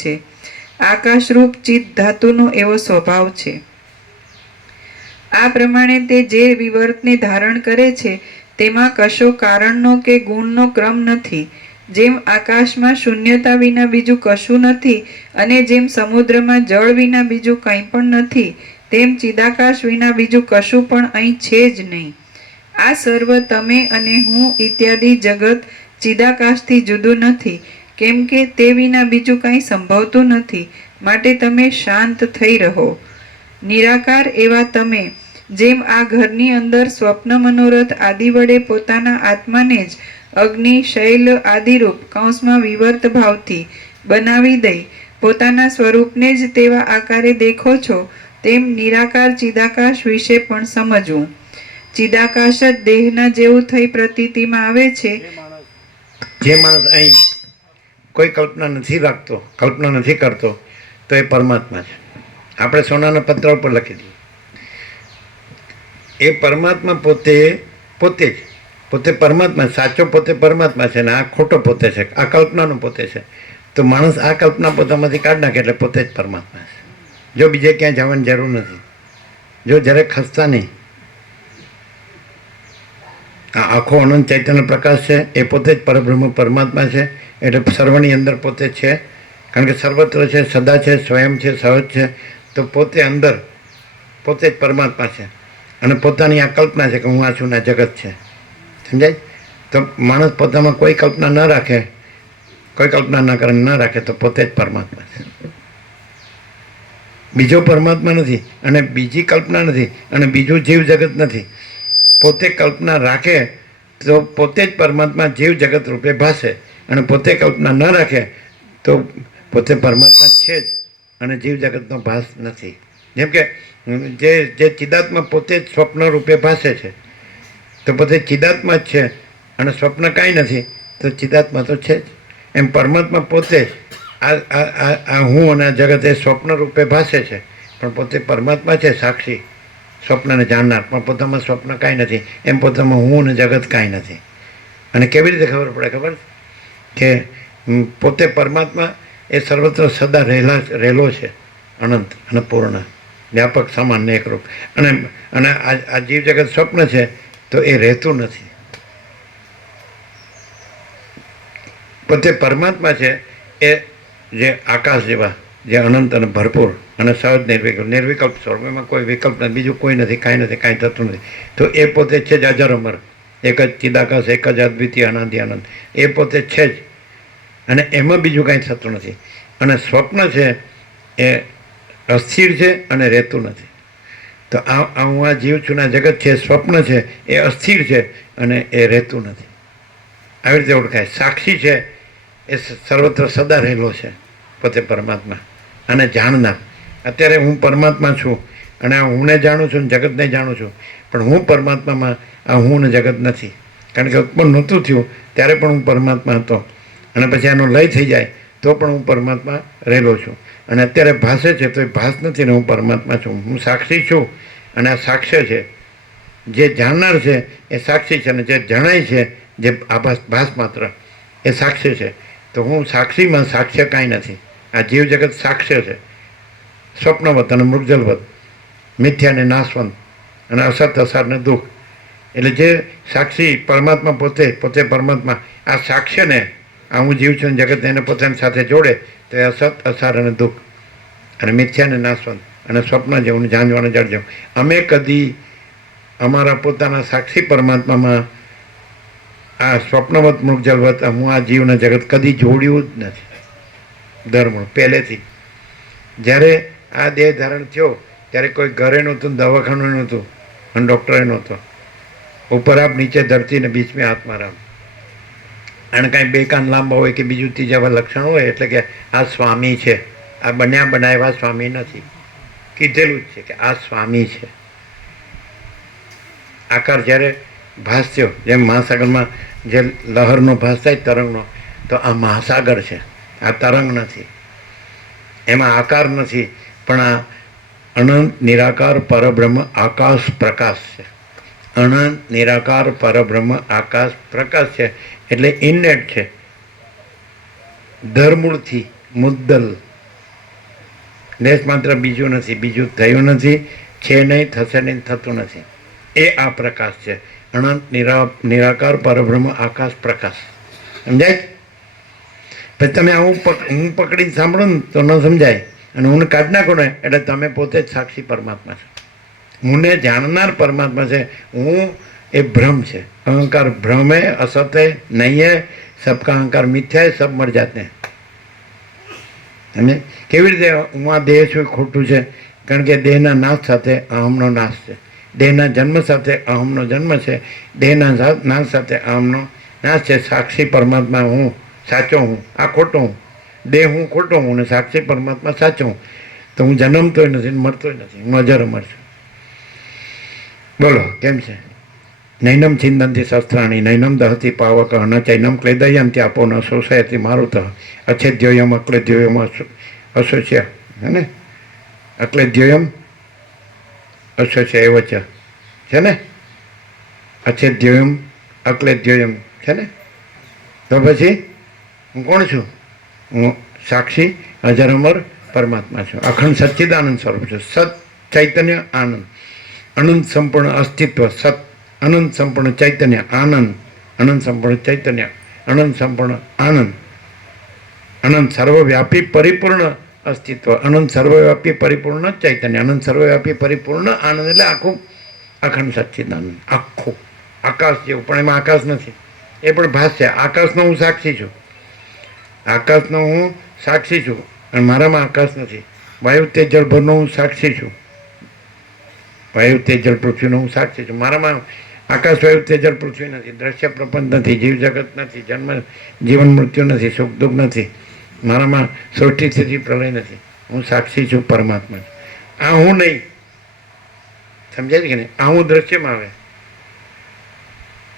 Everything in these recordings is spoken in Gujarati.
છે. આકાશરૂપ ચિત્ત ધાતુનો એવો સ્વભાવ છે. આ પ્રમાણે તે જે વિવર્તને ધારણ કરે છે તેમાં કશો કારણનો કે ગુણનો ક્રમ નથી. જેમ આકાશમાં શૂન્યતા વિના બીજું કશું નથી અને જેમ સમુદ્રમાં જળ વિના બીજું કંઈ પણ નથી, તેમ ચિદાકાશ વિના બીજું કશું પણ અહીં છે જ નહીં. આ સર્વ તમે અને હું ઇત્યાદિ જગત ચિદાકાશથી જુદું નથી, કેમ કે તે વિના બીજું કંઈ સંભવતું નથી. માટે તમે શાંત થઈ રહો. નિરાકાર એવા તમે જેમ આ ઘરની અંદર સ્વપ્ન મનોરથ આદિ વડે પોતાના આત્માને જ અગ્નિ શૈલ આદિરૂપ કૌંસમાં વિવર્ત ભાવથી બનાવી દઈ પોતાના સ્વરૂપને જ તેવા આકારે દેખો છો, તેમ નિરાકાર ચિદાકાશ વિશે પણ સમજવું. ચિદાકાશ જ દેહના જેવું થઈ પ્રતીતિમાં આવે છે. જે માણસ અહીં કોઈ કલ્પના નથી રાખતો, કલ્પના નથી કરતો, તો એ પરમાત્મા છે. આપણે સોનાના પત્ર ઉપર લખી દઈએ, એ પરમાત્મા પોતે પરમાત્મા, સાચો પોતે પરમાત્મા છે ને આ ખોટો પોતે છે, આ કલ્પનાનો પોતે છે. તો માણસ આ કલ્પના પોતામાંથી કાઢી નાખે એટલે પોતે જ પરમાત્મા છે. જો બીજે ક્યાંય જવાની જરૂર નથી, જો જરાક ખસતા નહીં. આ આખો અનંત ચૈતન્ય પ્રકાશ છે, એ પોતે જ પરબ્રહ્મ પરમાત્મા છે. એટલે સર્વની અંદર પોતે જ છે, કારણ કે સર્વત્ર છે, સદા છે, સ્વયં છે, સહજ છે. તો પોતે અંદર પોતે જ પરમાત્મા છે અને પોતાની આ કલ્પના છે કે હું આ છું ને જગત છે. સમજાય? તો માણસ પોતામાં કોઈ કલ્પના ન રાખે, કોઈ કલ્પના ન કરે, ન રાખે તો પોતે જ પરમાત્મા છે. બીજો પરમાત્મા નથી અને બીજી કલ્પના નથી અને બીજું જીવ જગત નથી. પોતે કલ્પના રાખે તો પોતે જ પરમાત્મા જીવ જગત રૂપે ભાસે અને પોતે કલ્પના ન રાખે તો પોતે પરમાત્મા છે જ અને જીવ જગતનો ભાસ નથી. જેમ કે જે ચિદાત્મા પોતે જ સ્વપ્ન રૂપે ભાસે છે, તો પોતે ચિદાત્મા જ છે અને સ્વપ્ન કાંઈ નથી, તો ચિદાત્મા તો છે જ. એમ પરમાત્મા પોતે આ હું અને આ જગત એ સ્વપ્ન રૂપે ભાસે છે, પણ પોતે પરમાત્મા છે, સાક્ષી, સ્વપ્નને જાણનાર, પણ પોતામાં સ્વપ્ન કાંઈ નથી. એમ પોતામાં હું અને જગત કાંઈ નથી. અને કેવી રીતે ખબર પડે? ખબર કે પોતે પરમાત્મા એ સર્વત્ર સદા રહેલો છે, અનંત અને પૂર્ણ, વ્યાપક, સમાન ને એકરૂપ. અને આ જીવ જગત સ્વપ્ન છે તો એ રહેતું નથી. પોતે પરમાત્મા છે એ જે આકાશ જેવા, જે અનંત અને ભરપૂર અને સહજ નિર્વિકલ્પ સ્વરૂપ, એમાં કોઈ વિકલ્પ નથી, બીજું કોઈ નથી, કાંઈ નથી, કાંઈ થતું નથી. તો એ પોતે છે જ અજર અમર, એક જ ચિદાકાશ, એક જ અદ્વિતીય અનાદિ આનંદ. એ પોતે છે જ અને એમાં બીજું કાંઈ થતું નથી. અને સ્વપ્ન છે એ અસ્થિર છે અને રહેતું નથી. તો હું આ જીવ છું, આ જગત છે, સ્વપ્ન છે, એ અસ્થિર છે અને એ રહેતું નથી. આવી રીતે ઓળખાય. સાક્ષી છે એ સર્વત્ર સદા રહેલો છે, પોતે પરમાત્મા અને જાણનાર. અત્યારે હું પરમાત્મા છું અને આ હુંને જાણું છું ને જગતને જાણું છું, પણ હું પરમાત્મામાં આ હું ને જગત નથી. કારણ કે ઉત્પન્ન નહોતું થયું ત્યારે પણ હું પરમાત્મા હતો અને પછી આનો લય થઈ જાય તો પણ હું પરમાત્મા રહેલો છું. અને અત્યારે ભાષે છે તો એ ભાસ નથી ને હું પરમાત્મા છું. હું સાક્ષી છું અને આ સાક્ષ્ય છે. જે જાણનાર છે એ સાક્ષી છે અને જે જણાય છે, જે ભાસ માત્ર, એ સાક્ષ્ય છે. તો હું સાક્ષીમાં સાક્ષ્ય કાંઈ નથી. આ જીવ જગત સાક્ષ્ય છે, સ્વપ્નવત અને મૃગજલવત, મિથ્યા ને નાશવંત અને અસત અસાર ને દુઃખ. એટલે જે સાક્ષી પરમાત્મા પોતે પરમાત્મા આ સાક્ષ્યને, આ હું જીવ છું જગત, એને પોતાની સાથે જોડે તો એ અસત અસાર અને દુઃખ અને મિથ્યા ને નાશવંત અને સ્વપ્ન જેવું, ઝાંઝવાને જળ જેવું. અમે કદી અમારા પોતાના સાક્ષી પરમાત્મામાં આ સ્વપ્નવત મૃગજલવત હું આ જીવને જગત કદી જોડ્યું જ નથી. ધર્મ પહેલેથી જ્યારે આ દેહ ધારણ થયો ત્યારે કોઈ ઘરે નહોતું, દવાખાનું નહોતું અને ડૉક્ટરે નહોતો. ઉપર આપ, નીચે ધરતી ને બીચ મેં આત્મારામ. અને કાંઈ બે કાન લાંબા હોય કે બીજું ત્રીજા લક્ષણ હોય એટલે કે આ સ્વામી છે. આ બન્યા બનાવ્યા સ્વામી નથી. કીધેલું જ છે કે આ સ્વામી છે. આકાર જ્યારે ભાસ થયો, જેમ મહાસાગરમાં જે લહરનો ભાસ થાય તરંગનો, તો આ મહાસાગર છે, આ તરંગ નથી, એમાં આકાર નથી, પણ આ અનંત નિરાકાર પરબ્રહ્મ આકાશ પ્રકાશ છે. અનંત નિરાકાર પરબ્રહ્મ આકાશ પ્રકાશ છે. એટલે ઇનનેટ છે, ધરમૂળથી મુદ્દલ લેશ માત્ર બીજું નથી, બીજું થયું નથી, છે નહીં, થશે નહીં, થતું નથી. એ આ પ્રકાશ છે. અનંત નિરાકાર પરબ્રહ્મ આકાશ પ્રકાશ. સમજાય? પછી તમે આવું હું પકડીને સાંભળો ને તો ન સમજાય, અને હું કાઢી નાખો ને એટલે તમે પોતે જ સાક્ષી પરમાત્મા છો. હુંને જાણનાર પરમાત્મા છે. હું એ ભ્રમ છે. અહંકાર ભ્રમ હે, असत है, नहीं है, सबका अहंकार मिथ्या है, सब मर जाते हैं. અને કેવી રીતે હું આ દેહ છું ખોટું છે? કારણ કે દેહના નાશ સાથે અહમનો નાશ છે. દેહના જન્મ સાથે અહમનો જન્મ છે. દેહના નાશ સાથે અહમનો નાશ છે. સાક્ષી પરમાત્મા હું સાચો હું, આ ખોટો હું. દેહ હું ખોટો હું ને સાક્ષી પરમાત્મા સાચો હું. તો હું જન્મતોય નથી, મરતોય નથી, હું અજર અમર છું. બોલો કેમ છે? નૈનમ છિંદંતી શસ્ત્રાણી, નૈનમ દહતી પાવક, ન ચૈનમ ક્લેદયંતી આપો, ન શોષયતી મારુત, અછેદ્યોયમ અક્લેદ્યોયમ અશોચ્ય. હે ને? અક્લેદ્યોયમ અશોચ્ય એવ છે ને? અછેદ્યોયમ અક્લેદ્યોયમ છે ને? તો પછી હું કોણ છું? હું સાક્ષી અજર અમર પરમાત્મા છું. અખંડ સચ્ચિદાનંદ સ્વરૂપ છું. સત ચૈતન્ય આનંદ, અનંત સંપૂર્ણ અસ્તિત્વ, સત અનંત સંપૂર્ણ ચૈતન્ય આનંદ, અનંત સંપૂર્ણ ચૈતન્ય, અનંત સંપૂર્ણ આનંદ, અનંત સર્વવ્યાપી પરિપૂર્ણ અસ્તિત્વ, અનંત સર્વવ્યાપી પરિપૂર્ણ ચૈતન્ય, અનંત સર્વવ્યાપી પરિપૂર્ણ આનંદ. એટલે આખું અખંડ સચ્ચિદાનંદ, આખું આકાશ જેવું. પણ એમાં આકાશ નથી, એ પણ ભાસ છે. આકાશનો હું સાક્ષી છું. આકાશનો હું સાક્ષી છું, અને મારામાં આકાશ નથી. વાયુ તેજ જળ ભરનો હું સાક્ષી છું. વાયુ તેજ જળ પૃથ્વીનો હું સાક્ષી છું. મારામાં આકાશ વાયુ તેજ જળ પૃથ્વી નથી. દ્રશ્ય પ્રપંચ નથી, જીવ જગત નથી, જન્મ જીવન મૃત્યુ નથી, સુખ દુઃખ નથી. મારામાં સૃષ્ટિ સ્થિતિ પ્રલય નથી. હું સાક્ષી છું પરમાત્મા. આ હું નહીં. સમજાય છે કે નહીં? આ હું દ્રશ્યમાં આવે.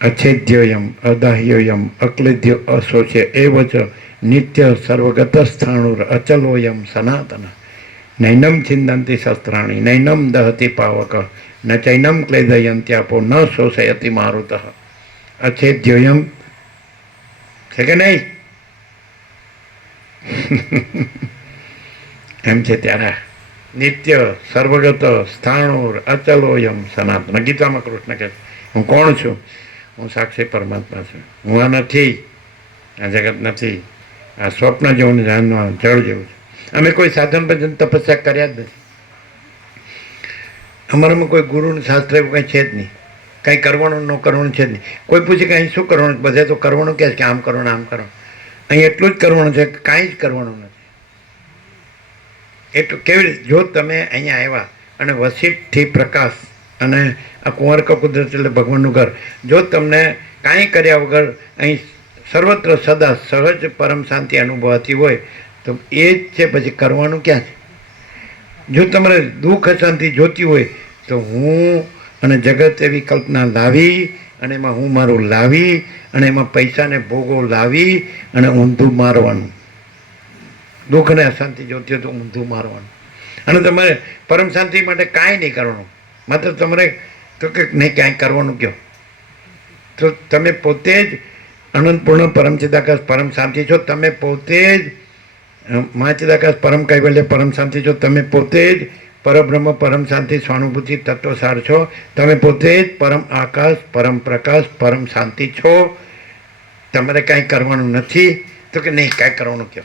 અછેદ્યોયમ અદાહ્યોયમ અક્લેદ્યો અશોચ્ય એવ ચ નિત્ય સર્વગત સ્થાણુર અચલોયમ સનાતન. નૈનમ છિંદંતી શસ્ત્રાણી, નૈનમ દહતી પાવક, ન ચૈનમ ક્લેદયંત્યાપો, ન શોષયતિ મારુત. અછેદ્યોયમ છે કે નહીં? એમ છે ત્યારે નિત્ય સર્વગત સ્થાણુર અચલોયમ સનાતન. ગીતામાં કૃષ્ણ કહે હું કોણ છું? હું સાક્ષી પરમાત્મા છું. હું આ નથી, આ જગત નથી, આ સ્વપ્ન જેવું જાણવા જળ જેવું છે. અમે કોઈ સાધન ભજન તપસ્યા કર્યા જ નથી. અમારામાં કોઈ ગુરુનું શાસ્ત્ર એવું કંઈ છે જ નહીં. કંઈ કરવાનું ન કરવાનું છે જ નહીં. કોઈ પૂછે કે અહીં શું કરવાનું? બધે તો કરવાનું કહે છે કે આમ કરવાનું આમ કરવાનું. અહીં એટલું જ કરવાનું છે, કાંઈ જ કરવાનું નથી. એટલું કેવી રીતે? જો તમે અહીંયા આવ્યા અને વસીઠથી પ્રકાશ અને આ કુંવરકા કુદરત એટલે ભગવાનનું ઘર, જો તમને કાંઈ કર્યા વગર અહીં સર્વત્ર સદા સહજ પરમ શાંતિ અનુભવાતી હોય તો એ જ છે. પછી કરવાનું ક્યાં છે? જો તમારે દુઃખ અશાંતિ જોતી હોય તો હું અને જગત એવી કલ્પના લાવી અને એમાં હું મારું લાવી અને એમાં પૈસાને ભોગો લાવી અને ઊંધું મારવાનું. દુઃખ અને અશાંતિ જોતી હોય તો ઊંધું મારવાનું. અને તમારે પરમ શાંતિ માટે કાંઈ નહીં કરવાનું. માત્ર તમારે તો કે નહીં કાંઈ કરવાનું કહો તો તમે પોતે જ અનંતપૂર્ણ પરમ ચિદાકાશ પરમ શાંતિ છો. તમે પોતે જ મહાચિદાકાશ પરમ કૈવલ્ય પરમ શાંતિ છો. તમે પોતે જ પરબ્રહ્મ પરમ શાંતિ સ્વાનુભૂતિ તત્વસાર છો. તમે પોતે જ પરમ આકાશ પરમ પ્રકાશ પરમ શાંતિ છો. તમારે કાંઈ કરવાનું નથી તો કે નહીં કાંઈ કરવાનું કહો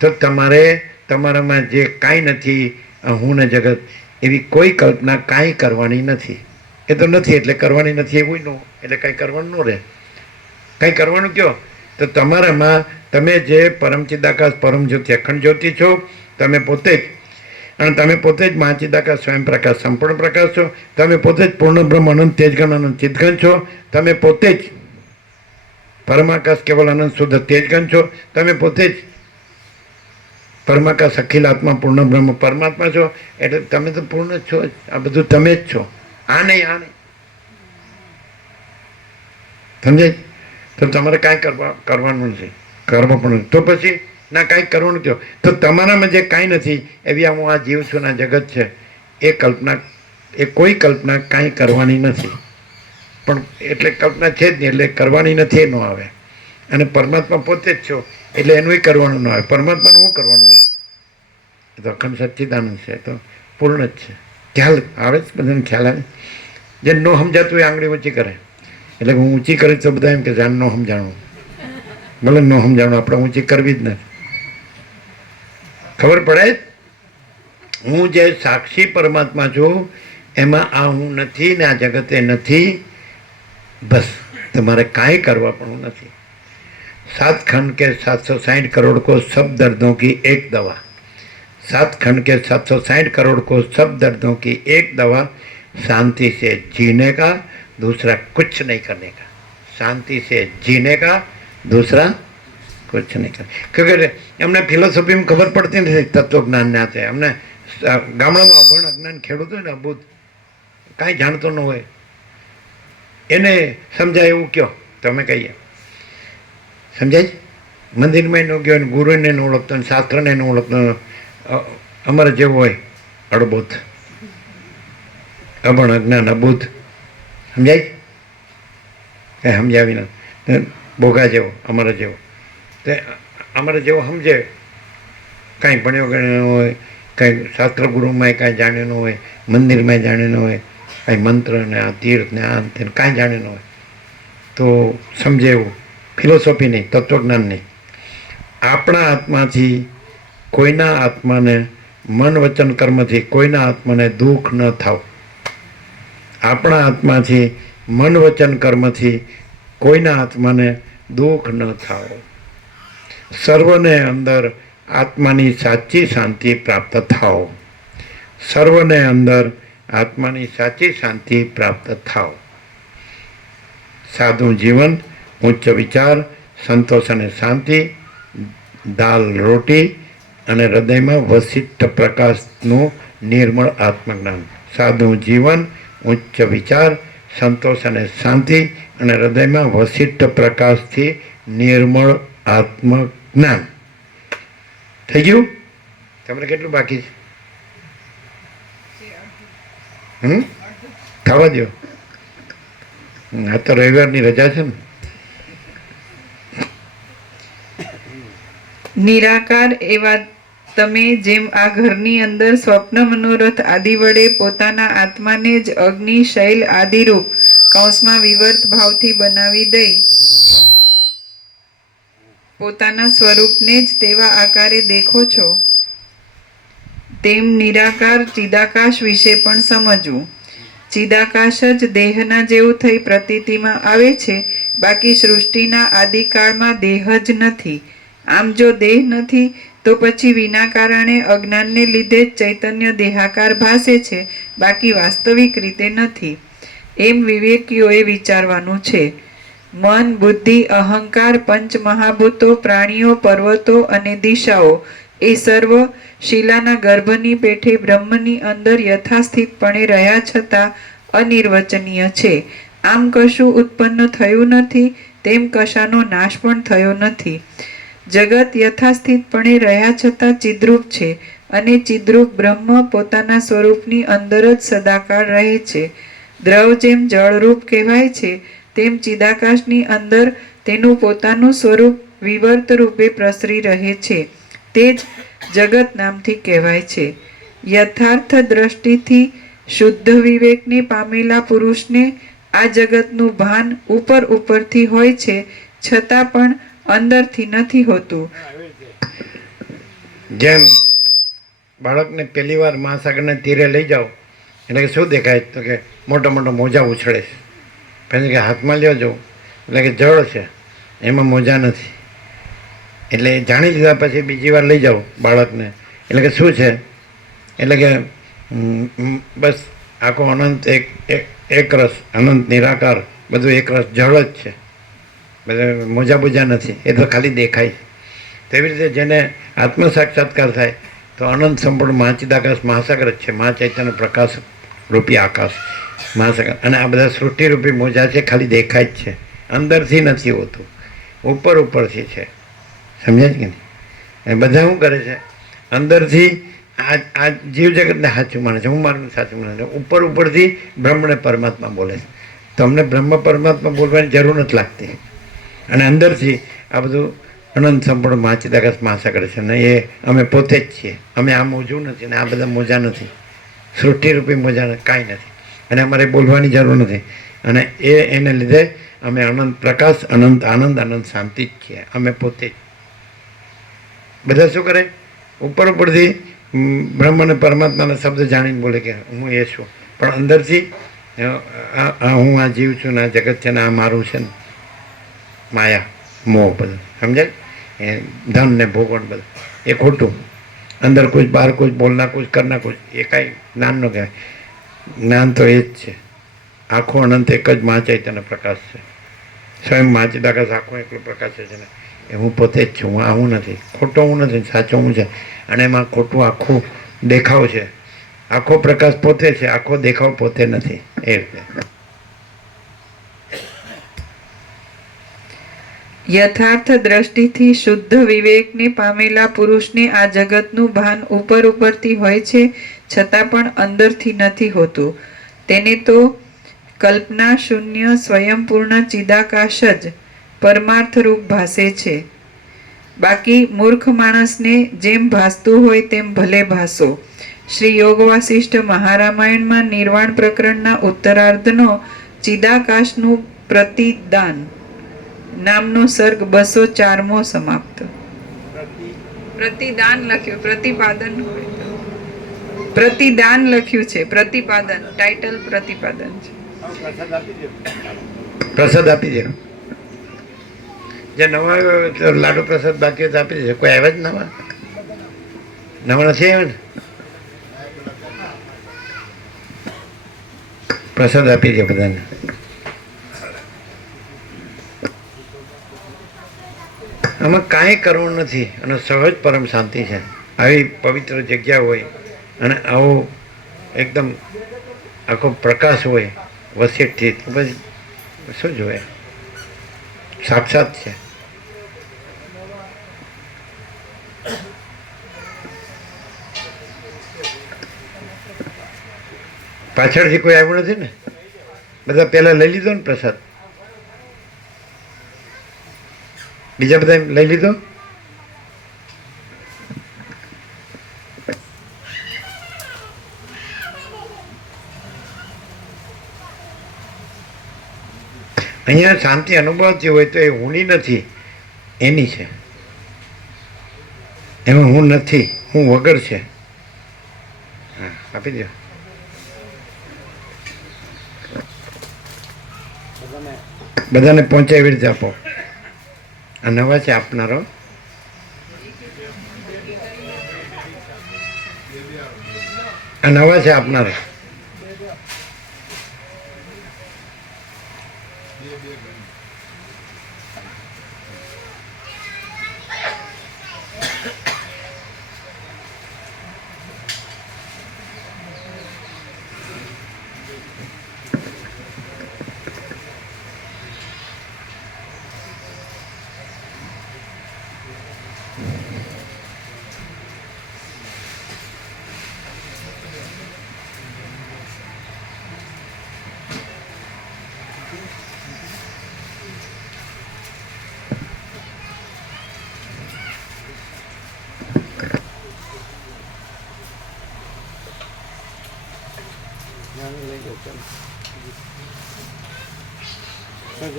તો તમારે તમારામાં જે કાંઈ નથી હું ને જગત એવી કોઈ કલ્પના કાંઈ કરવાની નથી. એ તો નથી એટલે કરવાની નથી એવું ન, એટલે કાંઈ કરવાનું ન રહે. કાંઈ કરવાનું કહો તો તમારામાં તમે જે પરમ ચિદાકાશ પરમ જ્યોતિ અખંડ જ્યોતિ છો, તમે પોતે જ, અને તમે પોતે જ મહાચિદાકાશ સ્વયં પ્રકાશ સંપૂર્ણ પ્રકાશ છો. તમે પોતે જ પૂર્ણ બ્રહ્મ અનંત તેજગણ અનંત ચિદગણ છો. તમે પોતે જ પરમાકાશ કેવલ અનંત શુદ્ધ તેજગણ છો. તમે પોતે જ પરમાકાશ અખિલ આત્મા પૂર્ણ બ્રહ્મ પરમાત્મા છો. એટલે તમે તો પૂર્ણ જ છો જ. આ બધું તમે જ છો. આ નહીં આ નહીં. સમજાય? તો તમારે કાંઈ કરવાનું નથી, કરવા પણ નથી. તો પછી ના કાંઈ કરવાનું કહો તો તમારામાં જે કાંઈ નથી એવી હું આ જીવ છું ના જગત છે એ કલ્પના, એ કોઈ કલ્પના કાંઈ કરવાની નથી. પણ એટલે કલ્પના છે જ નહીં એટલે કરવાની નથી એ ન આવે. અને પરમાત્મા પોતે જ છો એટલે એનું કરવાનું ન આવે. પરમાત્માનું શું કરવાનું હોય? એ તો અખંડ સચ્ચિદાનંદ છે, એ તો પૂર્ણ જ છે. ખ્યાલ આવે જ, બધાને ખ્યાલ આવે. જે ન સમજાતું એ આંગળી ઊંચી કરે, એટલે હું ઊંચી કરીશ તો બધા એમ કે જાણ ન સમજાણું, ભલે ન સમજાણું, આપણે ઊંચી કરવી જ નથી. ખબર પડે હું જે સાક્ષી પરમાત્મા છું એમાં આ હું નથી ને આ જગતે નથી. બસ તમારે કાંઈ કરવા પણ નથી. 7 खंड के 760 करोड़ को सब दर्दों की एक दवा, 7 खंड के 760 करोड़ को सब दर्दों की एक दवा, शांति से जीने का, दूसरा कुछ नहीं करने का. शांति से जीने का, दूसरा कुछ नहीं करने. क्योंकि અમને ફિલોસોફીમાં ખબર પડતી નથી, તત્વજ્ઞાન ના છે. અમને ગામડામાં અભણ અજ્ઞાન ખેડૂત હોય ને, અબૂત કાંઈ જાણતો ન હોય, એને સમજાય એવું કયો તમે કહીએ, સમજાય? મંદિરમાં ન ગયો ને ગુરુને ન ઓળખતો ને શાસ્ત્રને ન ઓળખતો, અમારે જેવું હોય અડબૂત, અભણ અજ્ઞાન અબૂત, સમજાય? કંઈ સમજાવી નથી. બોગા જેવો અમારા જેવો, તે અમારે જેવો સમજે, કાંઈ ભણ્યો ગણ્યો હોય, કાંઈ શાસ્ત્ર ગુરુમાં કાંઈ જાણ્યું ન હોય, મંદિરમાં જાણ્યું ન હોય, કાંઈ મંત્ર ને આ તીર્થ ને આ તેને કાંઈ જાણ્યું ન હોય, તો સમજે એવું. ફિલોસોફી નહીં, તત્વજ્ઞાન નહીં. આપણા આત્માથી કોઈના આત્માને મન વચન કર્મથી કોઈના આત્માને દુઃખ ન થાવ. આપણા આત્માથી મન વચન કર્મથી કોઈના આત્માને દુઃખ ન થાવ. સર્વને અંદર આત્માની સાચી શાંતિ પ્રાપ્ત થાવ. સર્વને અંદર આત્માની સાચી શાંતિ પ્રાપ્ત થાવ. સાદું જીવન, ઉચ્ચ વિચાર, સંતોષ અને શાંતિ, દાલ રોટી અને હૃદયમાં વસિષ્ઠ પ્રકાશનું નિર્મળ આત્મજ્ઞાન. સાદું જીવન, ઉચ્ચ વિચાર, સંતોષ અને શાંતિ અને હૃદયમાં વસિષ્ઠ પ્રકાશથી નિર્મળ આત્મજ્ઞાન. થઈ ગયું? તમને કેટલું બાકી છે? થવા દો. આ તો રવિવારની રજા છે ને. નિરાકાર એવા તમે જેમ આ ઘરની અંદર સ્વપ્ન મનોરથ આદિ વડે પોતાના આત્માને જ અગ્નિ શૈલ આદિરૂપ કૌંસમાં વિવર્ત ભાવથી બનાવી દઈ પોતાના સ્વરૂપને જ તેવા આકારે દેખો છો, તેમ નિરાકાર ચિદાકાશ વિશે પણ સમજવું. ચિદાકાશ જ દેહના જેવું થઈ પ્રતીતિમાં આવે છે, બાકી સૃષ્ટિના આદિકાળમાં દેહ જ નથી. આમ જો દેહ નથી તો પછી વિના કારણે અજ્ઞાનને લીધે જ ચૈતન્ય દેહાકાર ભાસે છે, બાકી વાસ્તવિક રીતે નથી. એમ વિવેકીઓએ વિચારવાનું છે. મન, બુદ્ધિ, અહંકાર, પંચ મહાભૂતો, પ્રાણીઓ, પર્વતો અને દિશાઓ એ સર્વ શિલાના ગર્ભની પેઠે બ્રહ્મની અંદર યથાસ્થિતપણે રહ્યા છતાં અનિર્વચનીય છે. આમ કશું ઉત્પન્ન થયું નથી, તેમ કશાનો નાશ પણ થયો નથી. જગત યથાસ્થિતપણે રહ્યા છતાં ચિદ્રૂપ છે, અને ચિદ્રૂપ બ્રહ્મ પોતાના સ્વરૂપની અંદર જ સદાકાળ રહે છે. દ્રવ જેમ જળરૂપ કહેવાય છે, તેમ ચિદાકાશની અંદર તેનું પોતાનું સ્વરૂપ વિવર્ત રૂપે પ્રસરી રહે છે. તે જ જગત નામથી કહેવાય છે. યથાર્થ દ્રષ્ટિથી શુદ્ધ વિવેકને પામેલા પુરુષને આ જગતનું ભાન ઉપર ઉપરથી હોય છે, છતાં પણ અંદરથી નથી હોતું. જેમ બાળકને પહેલી વાર મહાસાગરના તીરે લઈ જાઓ એટલે કે શું દેખાય, તો કે મોટા મોટા મોજા ઉછળે છે. પછી કે હાથમાં લ્યો જો એટલે કે જળ છે, એમાં મોજા નથી. એટલે જાણી લીધા પછી બીજી વાર લઈ જાઓ બાળકને એટલે કે શું છે, એટલે કે બસ આખો અનંત એક રસ, અનંત નિરાકાર, બધું એક રસ જળ જ છે, બધા મોજા બોજા નથી, એ તો ખાલી દેખાય. તેવી રીતે જેને આત્મ સાક્ષાત્કાર થાય તો અનંત સંપૂર્ણ મહાચિદાકાશ મહાસાગર જ છે, મહાચૈતન્ય પ્રકાશ રૂપી આકાશ મહાસાગર. અને આ બધા સૃષ્ટિરૂપી મોજા છે, ખાલી દેખાય જ છે, અંદરથી નથી હોતું, ઉપર ઉપરથી છે. સમજાય કે નહીં? એ બધા શું કરે છે, અંદરથી આ જીવ જગતને સાચું માને છે, હું મારું સાચું માને છે, ઉપર ઉપરથી બ્રહ્મને પરમાત્મા બોલે છે. તો અમને બ્રહ્મ પરમાત્મા બોલવાની જરૂર નથી લાગતી, અને અંદરથી આ બધું અનંત સંપૂર્ણ માચિદાકાશ મહાસાગર છે ને એ અમે પોતે જ છીએ. અમે આ મોજું નથી ને આ બધા મોજા નથી, સૃષ્ટિરૂપી મોજા કાંઈ નથી, અને અમારે બોલવાની જરૂર નથી. અને એને લીધે અમે અનંત પ્રકાશ, અનંત આનંદ, અનંત શાંતિ જ છીએ. અમે પોતે જ. બધા શું કરે? ઉપરથી બ્રહ્મ અને પરમાત્માના શબ્દ જાણીને બોલે કે હું એ છું, પણ અંદરથી હું આ જીવ છું ને આ જગત છે ને આ મારું છે ને માયા મોહ બધું સમજાય, એ ધન ને ભોગવણ બધું એ ખોટું. અંદર કુછ બહાર કુછ, બોલના કુછ કરના કુછ, એ કાંઈ જ્ઞાન ન કહેવાય. જ્ઞાન તો એ જ છે. આખો અનંત એક જ મહાચૈતન્ય પ્રકાશ છે. સ્વયં મહાચિદાકાશ આખો એકલો પ્રકાશ છે ને એ હું પોતે જ છું. આ હું નથી, ખોટો હું નથી, સાચો હું છે. અને એમાં ખોટું આખું દેખાવ છે. આખો પ્રકાશ પોતે છે, આખો દેખાવ પોતે નથી. એ રીતે યથાર્થ દ્રષ્ટિથી શુદ્ધ વિવેકને પામેલા પુરુષને આ જગતનું ભાન ઉપરથી હોય છે, છતાં પણ અંદરથી નથી હોતું. તેને તો કલ્પના શૂન્ય સ્વયંપૂર્ણ ચિદાકાશ જ પરમાર્થ રૂપ ભાસે છે. બાકી મૂર્ખ માણસને જેમ ભાસતું હોય તેમ ભલે ભાસો. શ્રી યોગ વાસિષ્ઠ મહારામાયણમાં નિર્વાણ પ્રકરણના ઉત્તરાર્ધનો ચિદાકાશનું પ્રતિદાન નામનો સર્ગ 204મો સમાપ્ત. પ્રતિદાન લખ્યું, પ્રતિપાદન હોય તો પ્રતિદાન લખ્યું છે, પ્રતિપાદન ટાઇટલ પ્રતિપાદન છે. પ્રસાદ આપી દે. જે નવા આવ્યો તો લાડુ પ્રસાદ બાકી હોય તો આપી દેજો. કોઈ આવ્યા જ નવા નથી આવ્યા ને? પ્રસાદ આપી દે બધાને. આમાં કાંઈ કરવું નથી અને સહજ પરમ શાંતિ છે. આવી પવિત્ર જગ્યા હોય અને આવો એકદમ આખો પ્રકાશ હોય વસેટથી, તો પછી શું જોઈએ? સાક્ષાત છે. પાછળથી કોઈ આવ્યું નથી ને? બધા પહેલા લઈ લીધો ને પ્રસાદ? બીજા બધા લઈ લીધો? અહીંયા શાંતિ અનુભવતી હોય તો એ હુંની નથી, એની છે. એમાં હું નથી, હું વગર છે. હા, આપી દો. બધાને પહોંચે એવી રીતે આપો. આ નવા છે આપનારો. આ નવા છે આપનારો.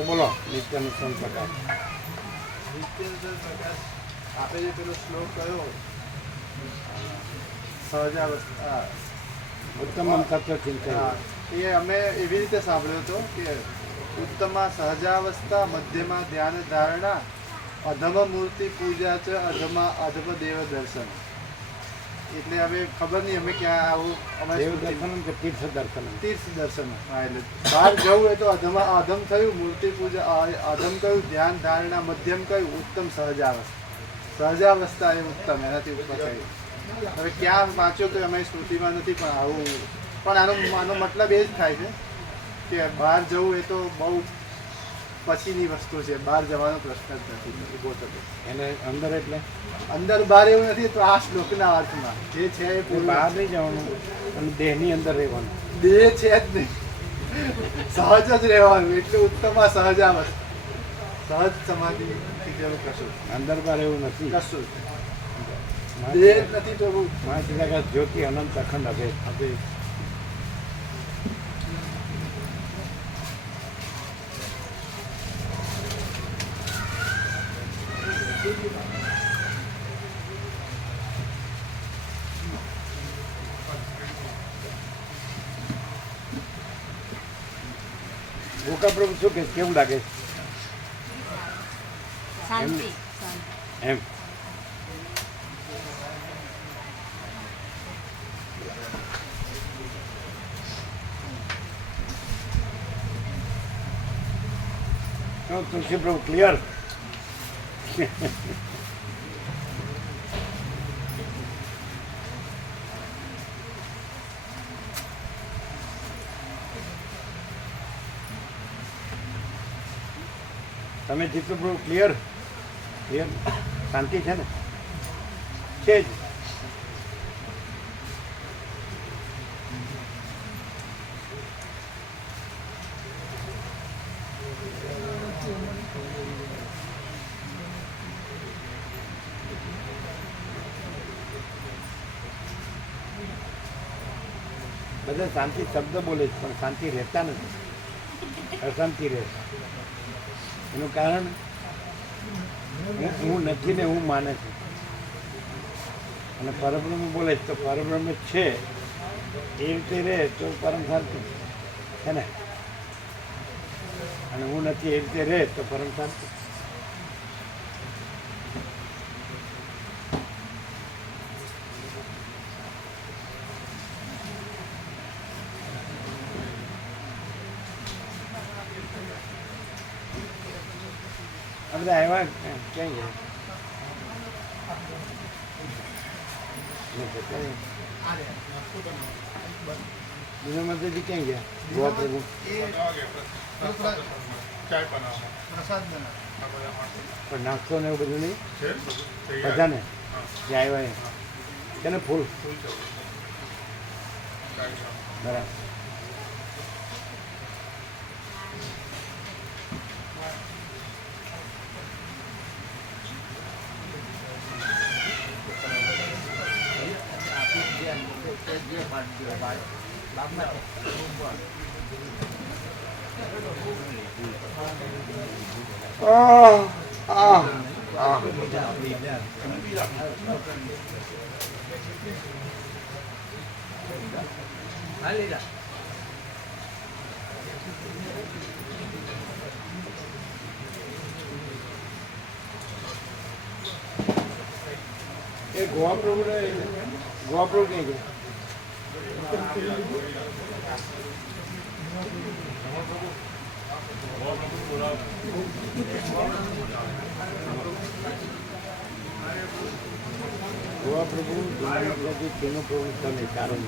બોલો નિત્યાનુસંત પ્રકાશ. આપણે જે પેલો શ્લોક કયો સહજાવસ્થા ઉત્તમ તત્વ ચિંતન, એ અમે એવી રીતે સાંભળ્યો હતો કે ઉત્તમા સહજાવસ્થા, મધ્યમાં ધ્યાન ધારણા, અધમ મૂર્તિ પૂજા છે, અધમ દેવ દર્શન. એટલે હવે ખબર નહીં અમે ક્યાં આવું દેવ દર્શન કે તીર્થ દર્શન? તીર્થ દર્શન. હા, એટલે બહાર જવું હોય તો અધમ થયું, મૂર્તિ પૂજા અધમ કયું, ધ્યાન ધારણા મધ્યમ કયું, ઉત્તમ સહજાવસ્થા. સહજાવસ્થા એ ઉત્તમ, એનાથી ઉપર કયું. હવે ક્યાં વાંચ્યો તો અમારી સ્મૃતિમાં નથી, પણ આવું પણ આનો મતલબ એ જ થાય છે કે બહાર જવું એ તો બહુ પછીની વસ્તુ છે. બહાર જવાનો પ્રશ્ન જ નથી ઊભો થતો. એને અંદર એટલે અંદર બહાર એવું નથી. તો આ શ્લોકના અર્થમાં જે છે એ બહાર નહીં જવાનું અને દેહની અંદર રહેવાનું. દેહ છે જ નહીં, સહજ જ રહેવાનું. એટલે ઉત્તમ સહજાવસ્થા. સહજ સમાધિથી જેવું કશું અંદર બાર એવું નથી. કશું દેહ જ નથી પ્રભુ. મા ચિદાકાશ જ્યોતિ અનંત અખંડ અભેદ. હવે ગોકા પ્રભુ શું કે કેવું લાગે છે? શાંતિ એમ તુલસી પ્રભુ ક્લિયર. તમે જીતુ પ્રભુ ક્લિયર ક્લિયર શાંતિ છે ને? છે જ. બધા શાંતિ શબ્દ બોલે છે પણ શાંતિ રહેતા નથી, અશાંતિ રહે. એનું કારણ હું નથી ને હું માને છું. અને પરબ્રહ્મ બોલે છે તો પરબ્રહ્મ છે એ રીતે રહે તો પરમ શાંતિ છે ને. અને હું નથી એ રીતે રહે તો પરમ શાંતિ. આ બધા આવ્યા ક્યાં ગયા? બીજા મંત્રીજી ક્યાં ગયા? ગોવા પ્રભુ પણ નાસ્તો ને એવું બધું નહીં બધાને જે આવ્યા એ છે ને ફૂલ બરાબર. એ ગોવા પ્રભુ ક્યાં ગયા? ગોવા પ્રભુ તેનો પ્રભુ તમે કારણ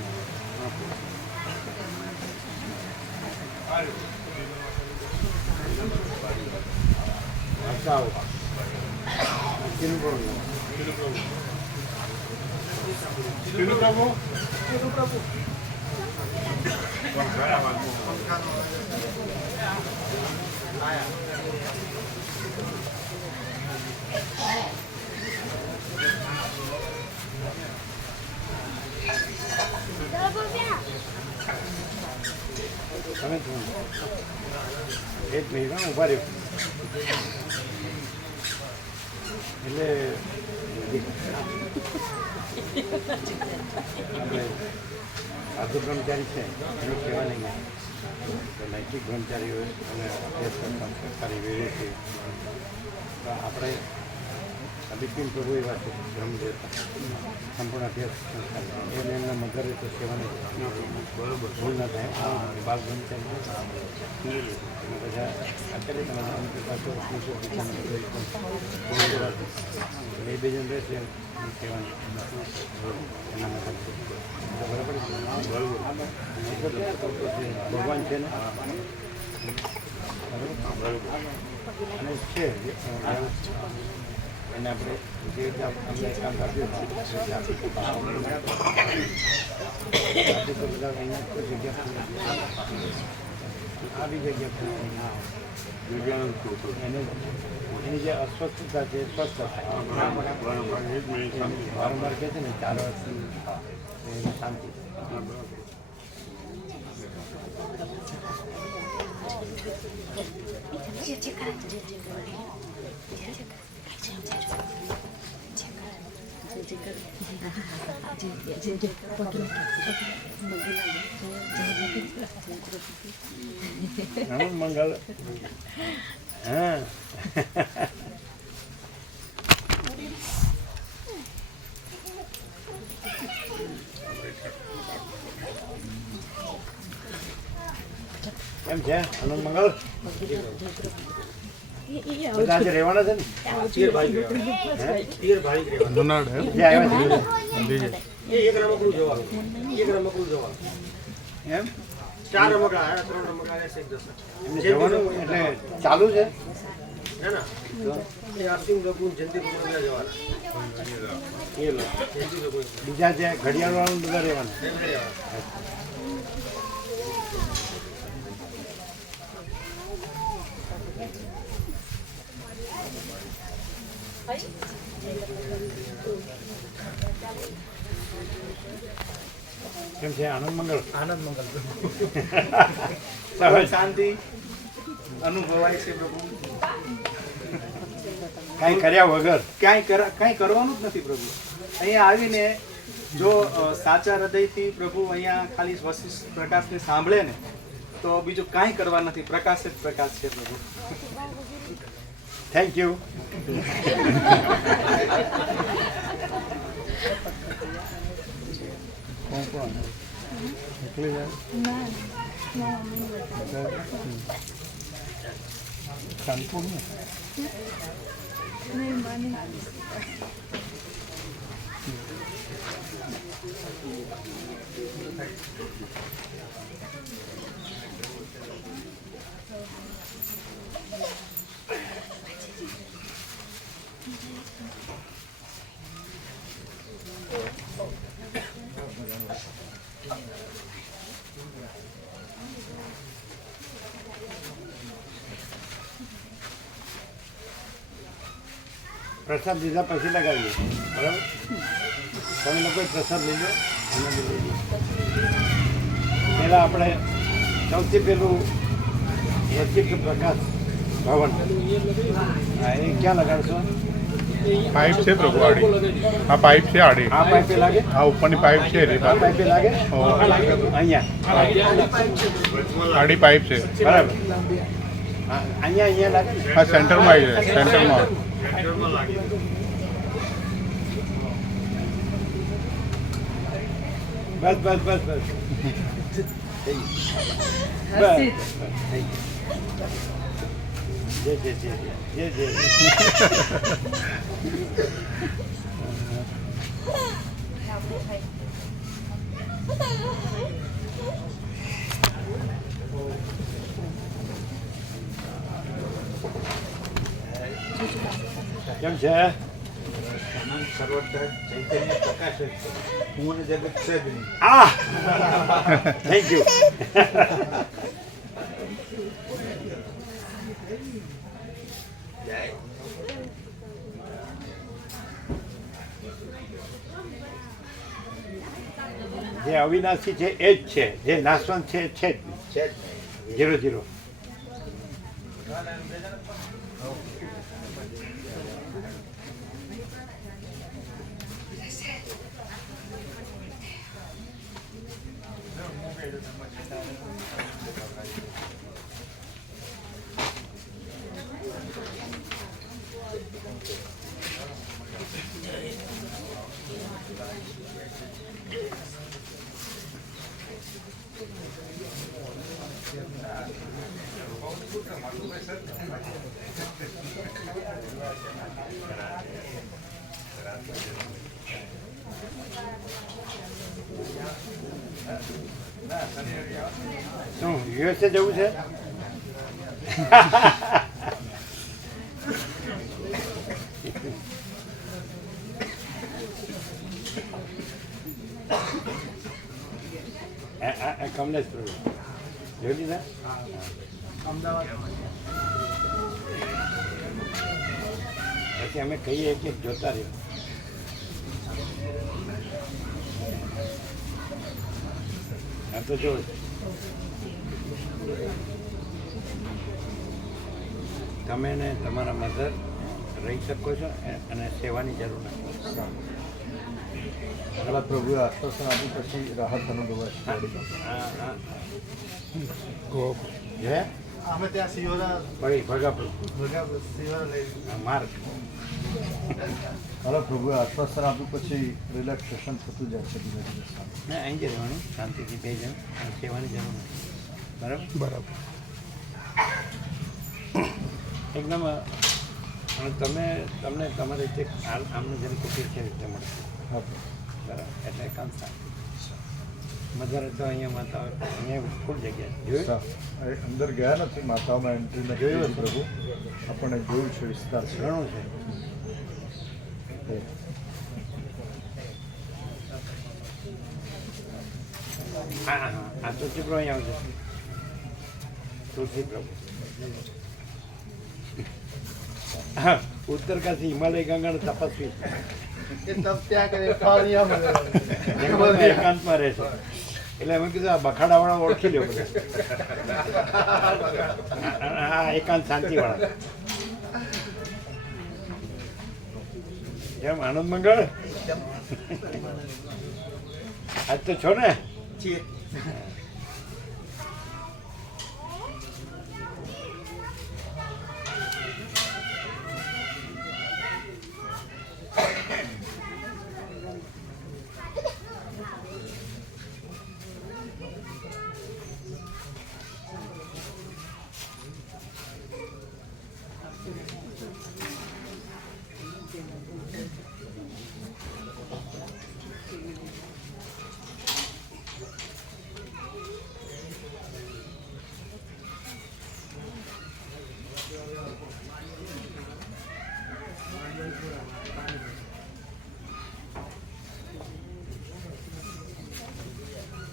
આવો તેનું પ્રભુ તમે એક મિનિટ ઉભા રહ્યો. એટલે આપણે સાધુ બ્રહ્મચારી છે એનું કહેવા નહીં તો નૈતિક બ્રહ્મચારીઓ અને અભ્યાસ કરતા સરકારી વેવે છે તો આપણે બિપિન પ્રભુ એવા છે બ્રહ્મદેવતા સંપૂર્ણ અભ્યાસ એને એમના મધર તો સેવાની બરોબર ભૂલ ના થાય. બાલ બ્રહ્મચારી બધા અત્યારે એ બે જણ રહેશે કહેવાની એના મધર બરાબર ભગવાન છે ને બરાબર અને છે એને આપણે જે રીતે અમને કામ આપ્યું બધા અહીંયા કોઈ જગ્યા આવી જગ્યા પર ના એને એની જે અસ્વસ્થતા છે એ સ્વસ્થ થાય વારંવાર કહે છે ને 4 વર્ષથી એની શાંતિ મંગળ હા કેમ છે આનંદ મંગળ બધા આજે રહેવાના છે ને જે આવ્યા છે એક રમકડું જોવાનું એમ 4 રમકડા આવ્યા 3 રમકડા આવ્યા છે એમને જવાનું એટલે ચાલુ છે ના ના એ આસિંગ લોકો જલ્દી પકડવા જવાના એ લોકો બીજા જે ઘડિયાળ વાળું બધા રહેવાના કેમ છે આનંદ મંગળ શાંતિ અનુભવાય છે પ્રભુ. કાંઈ કર્યા વગર કાંઈ કરવાનું જ નથી પ્રભુ. અહીંયા આવીને જો સાચા હૃદયથી પ્રભુ અહીંયા ખાલી વશિષ્ઠ પ્રકાશને સાંભળે ને તો બીજું કાંઈ કરવા નથી. પ્રકાશ જ પ્રકાશ છે પ્રભુ. થેન્ક યુ કાનપુર ને પ્રસાદ લીધા પછી લગાવીએ બરાબર તમે લોકો પ્રસાદ લઈ લો અને પહેલાં આપણે સૌથી પહેલું વચિક પ્રકાશ ભવન હા એ ક્યાં લગાડશો પાઇપ છે પ્રભુ આડી આ પાઇપ છે આડી આ પાઇપે લાગે આ ઉપરની પાઇપ છે આ પાઇપે લાગે અહીંયા આડી પાઇપ છે બરાબર હા અહીંયા લાગે ને આ સેન્ટરમાં આવી જાય સેન્ટરમાં બસ બસ બસ બસ જય જય જય જય જય કેમ છે સર્વત્ર ચૈતન્ય પ્રકાશ જ છે. હું અને જગત છે જ નહીં. આ થેન્ક યુ જે અવિનાશી છે એ જ છે જે નાશવંત છે એ છે જ નહીં 0-0 શું યુએસએ જવું છે કમલેશ પ્રભુ જોઈ લીધા? અમદાવાદ પછી અમે કહીએ કે જોતા રહ્યો. આ તો જો તમે ને તમારા મધર રહી શકો છો અને સેવાની જરૂર નથી. આપણા પ્રભુએ આશ્વાસન આપ્યું પછી રાહત અનુભવાશે. હે અમે ત્યાં સિયોરા ભાઈ ભગાપુર સિયોરા લઈ માર્ગ આપણા પ્રભુએ આશ્વાસન આપ્યું પછી રિલેક્સેશન થતું જાય છે ધીમે ધીમે. ને અહીં જ રહેવાનું શાંતિથી 2 જણ અને સેવાની જરૂર નથી. બરાબર બરાબર. એકદમ અને તમને તમારી રીતે આમનું જેમ કુટીર છે રીતે મળશે. હા બરાબર એટલે એકાંત શાંતિ. મધર તો અહીંયા માતા અહીંયા ફૂલ જગ્યા જોયું. સા- અંદર ગયા નથી, માતાઓમાં એન્ટ્રી નથી જોયું પ્રભુ. આપણને જોયું છે, વિસ્તાર છે. ઘણું છે. હા હા હા આ તુલસી પ્રભુ અહીંયા આવશે. તુલસી પ્રભુ હા ઉત્તરકાશી હિમાલય ગંગાનો તપસ્વી છે. એ તપ ત્યાં કરે ફાળિયા મળે જંગલમાં એકાંતમાં રહે છે. એટલે અમે કીધું આ બખાડાવાળા ઓળખી લ્યો બધા. હા એકાંત શાંતિવાળા. કેમ આનંદ મંગળ આજ તો છો ને?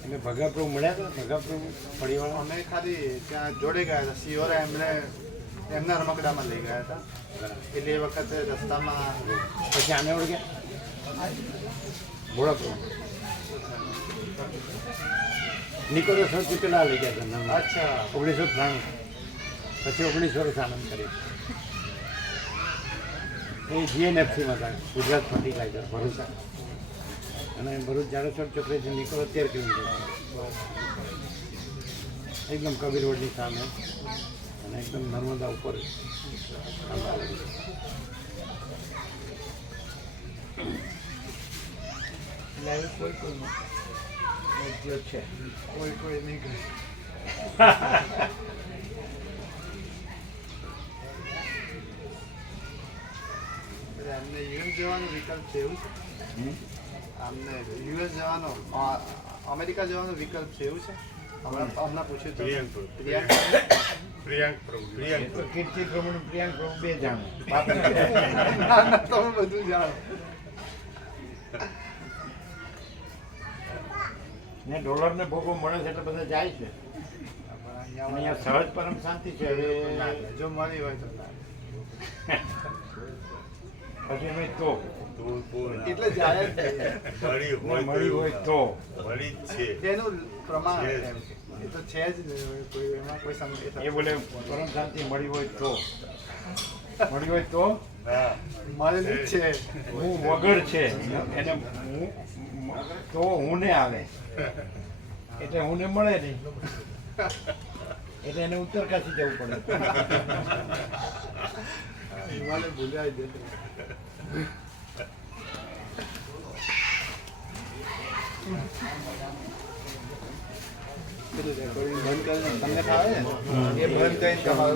એટલે ભગાપ્રભુ મળ્યા હતા? ભગાપ્રભુ ફળીવાળા અમે ખાલી ત્યાં જોડે ગયા હતા સિયોરા એમને એમના રમકડામાં લઈ ગયા હતા. એટલે એ વખતે રસ્તામાં પછી આને ઓળખ્યા ભોળાપ્રભુ નિકોલસ સૌથી પેલા લઈ ગયા હતા નાના. અચ્છા 1993 પછી 19 વર્ષ આનંદ કર્યો. એ જીએનએફસીમાં હતા ગુજરાત ફર્ટિલાઇઝર ભરૂચ. અને ભરૂચ જાડેશ્વર ચોકડીથી નીકળો 13 કિલોમીટર એકદમ કબીર રોડની સામે અને એકદમ નર્મદા ઉપર. કોઈ કોઈ નહીં ગયું. એટલે અમને યુએસ જવાનો વિકલ્પ છે એવું છે? અમને યુએસ જવાનો અમેરિકા જવાનો વિકલ્પ છે એવું છે? હમણાં પૂછ્યું તો પ્રિયાંક પ્રભુ કીર્તિ પ્રભુ પ્રિયાંક પ્રભુ 2 જાણે. તમે બધું જાણો. ને ડોલરને ભોગો મળે છે એટલે બધા જાય છે. અને અહીંયા સહજ પરમ શાંતિ છે. હવે જો મળી હોય તો પછી અમે તો એટલે જાય જ મળી હોય તો એનું પ્રમાણ એમ છે. એ તો છે જ નહીં. કોઈ એમાં કોઈ એ બોલે પરમ શાંતિ મળી હોય તો મળી હોય તો મળેલી જ છે. હું વગર છે એને હું તો હું ને આવે એટલે હું ને મળે નહીં એટલે એને ઉત્તરકાશી જવું પડે. હિમાલય ભૂલાય દે. પેલું રેકોર્ડિંગ બંધ કરીને તમને ફાવે ને? એ બંધ કરીને તમારો